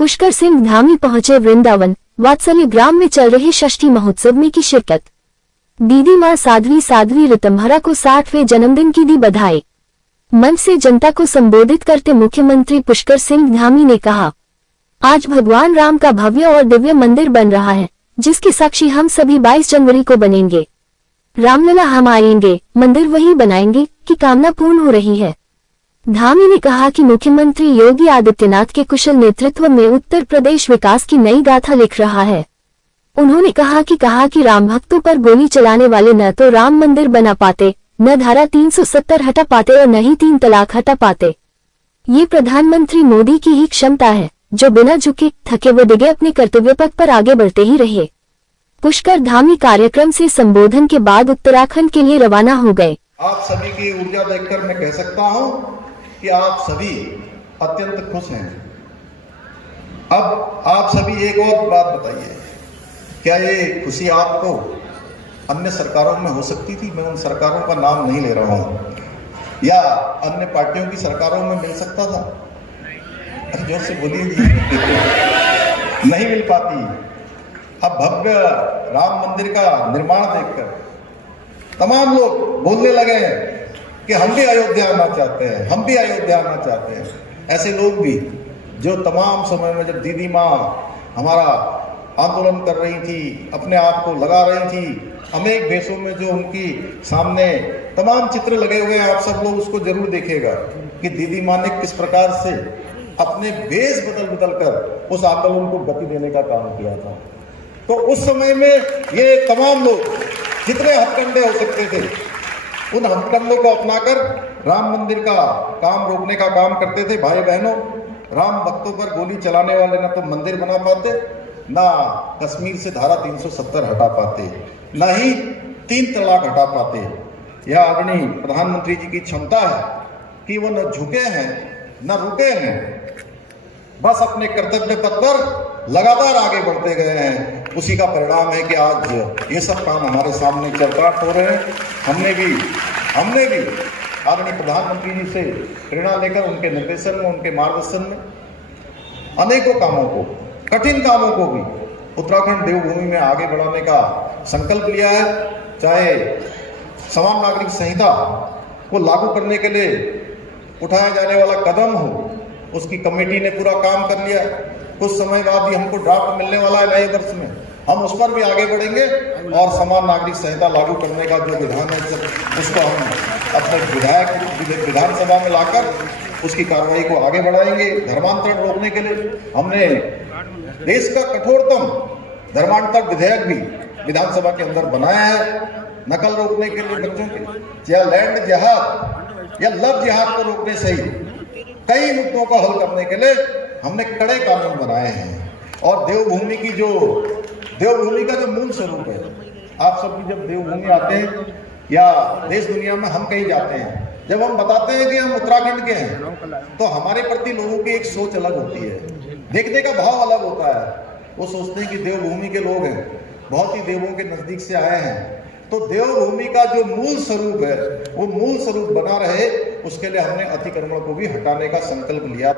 पुष्कर सिंह धामी पहुंचे वृंदावन। वात्सल्य ग्राम में चल रहे षष्ठी महोत्सव में की शिरकत। दीदी मां साध्वी ऋतंभरा को 60वें जन्मदिन की दी बधाई। मंच से जनता को संबोधित करते मुख्यमंत्री पुष्कर सिंह धामी ने कहा, आज भगवान राम का भव्य और दिव्य मंदिर बन रहा है, जिसकी साक्षी हम सभी 22 जनवरी को बनेंगे। रामलला हम आएंगे, मंदिर वही बनाएंगे की कामना पूर्ण हो रही है। धामी ने कहा कि मुख्यमंत्री योगी आदित्यनाथ के कुशल नेतृत्व में उत्तर प्रदेश विकास की नई गाथा लिख रहा है। उन्होंने कहा कि राम भक्तों पर गोली चलाने वाले न तो राम मंदिर बना पाते, न धारा 370 हटा पाते और न ही 3 तलाक हटा पाते। ये प्रधानमंत्री मोदी की ही क्षमता है, जो बिना झुके थके व डिगे अपने कर्तव्य पथ पर आगे बढ़ते ही रहे। पुष्कर धामी कार्यक्रम से संबोधन के बाद उत्तराखंड के लिए रवाना हो गए। आप सभी की ऊर्जा देखकर मैं कह सकता हूं कि आप सभी अत्यंत खुश हैं। अब आप सभी एक और बात बताइए, क्या ये खुशी आपको अन्य सरकारों में हो सकती थी? मैं उन सरकारों का नाम नहीं ले रहा हूं। या अन्य पार्टियों की सरकारों में मिल सकता था? अरे जोर से बोलिए जी। नहीं मिल पाती। अब भव्य राम मंदिर का निर्माण देखकर तमाम लोग बोलने लगे हैं कि हम भी अयोध्या आना चाहते हैं, हम भी अयोध्या आना चाहते हैं। ऐसे लोग भी जो तमाम समय में जब दीदी माँ हमारा आंदोलन कर रही थी, अपने आप को लगा रही थी, अनेक देशों में जो उनकी सामने तमाम चित्र लगे हुए हैं, आप सब लोग उसको जरूर देखिएगा कि दीदी माँ ने किस प्रकार से अपने वेश बदल कर उस आंदोलन को गति देने का काम किया था। तो उस समय में ये तमाम लोग जितने हथकंडे हो सकते थे, उन हथकंडों को अपनाकर राम मंदिर का काम रोकने का काम करते थे। भाई बहनों, राम भक्तों पर गोली चलाने वाले ना तो मंदिर बना पाते, ना कश्मीर से धारा 370 हटा पाते, ना ही 3 तलाक हटा पाते। यह आदरणीय प्रधानमंत्री जी की क्षमता है कि वो न झुके हैं न रुके हैं, बस अपने कर्तव्य पथ पर लगातार आगे बढ़ते गए हैं। उसी का परिणाम है कि आज ये सब काम हमारे सामने चरकाट हो रहे हैं। हमने भी आदरणीय प्रधानमंत्री जी से प्रेरणा लेकर उनके निर्देशन में, उनके मार्गदर्शन में अनेकों कामों को, कठिन कामों को भी उत्तराखंड देवभूमि में आगे बढ़ाने का संकल्प लिया है। चाहे समान नागरिक संहिता को लागू करने के लिए उठाया जाने वाला कदम हो, उसकी कमेटी ने पूरा काम कर लिया। कुछ समय बाद ही हमको ड्राफ्ट मिलने वाला है नए वर्ष में, हम उस पर भी आगे बढ़ेंगे और समान नागरिक संहिता लागू करने का जो विधान है उसको हम अपने विधानसभा में लाकर उसकी कार्रवाई को आगे बढ़ाएंगे। धर्मांतरण रोकने के लिए हमने देश का कठोरतम धर्मांतरण विधेयक भी विधानसभा के अंदर बनाया है। नकल रोकने के लिए बच्चों के, या लैंड जिहाद या लव जिहाद को रोकने सहित कई मुद्दों को हल करने के लिए हमने कड़े कानून बनाए हैं। और देवभूमि का जो मूल स्वरूप है, आप सब भी जब देवभूमि आते हैं या देश दुनिया में हम कहीं जाते हैं, जब हम बताते हैं कि हम उत्तराखंड के हैं, तो हमारे प्रति लोगों की एक सोच अलग होती है, देखने का भाव अलग होता है। वो सोचते हैं कि देवभूमि के लोग हैं, बहुत ही देवों के नजदीक से आए हैं। तो देवभूमि का जो मूल स्वरूप है, वो मूल स्वरूप बना रहे, उसके लिए हमने अतिक्रमण को भी हटाने का संकल्प लिया।